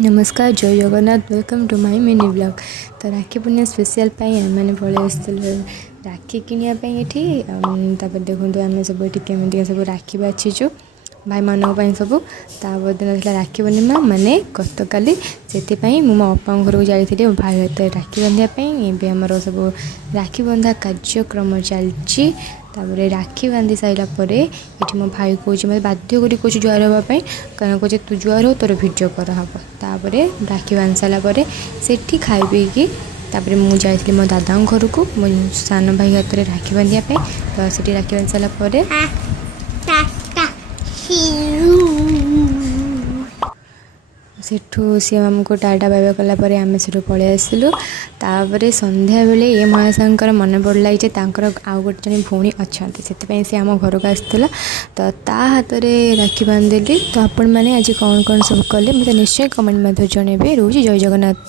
नमस्कार जय Jagannath welcome to my mini blog. तो राखी पूर्णिमा स्पेशल मैंने पलि आसलु राखी किनापी ये देखो आम सब ये केमी सब राखी बाछीचु भाई मान सब दिन राखी पूर्णिमा माने गत काली से मो अप्पा घर को जाइए मो भाई हाथ राखी बांधापी आमर सब राखी बंधा कार्यक्रम चलती। राखी बांधि सारापर ये मो भाई कहे मतलब बाध्य कर जुआर हाँपाई कहीं कहे तू जुआर हो तोर भिडियो कराब तापर राखी बांधि सारापर से खाई पीकि मुझे जाइली मो दादा घर को मो सान भाई हाथ में राखी बांधापी तो से राखी बांधि सारापर सेठू सी आमको टाटा बाबा कलापर आम से पलि आसलु। तापर संध्या बेले ये महाशंकर मन पड़ला जे तांकर आउ गोटे जन भौणी अच्छा से आम घर को आसला तो ता हाथ में राखी बांधिली। तो आपण मैंने आज कौन कौन सब कले मतलब निश्चय कमेंट मध्य जनइबे। रोज जय जगन्नाथ।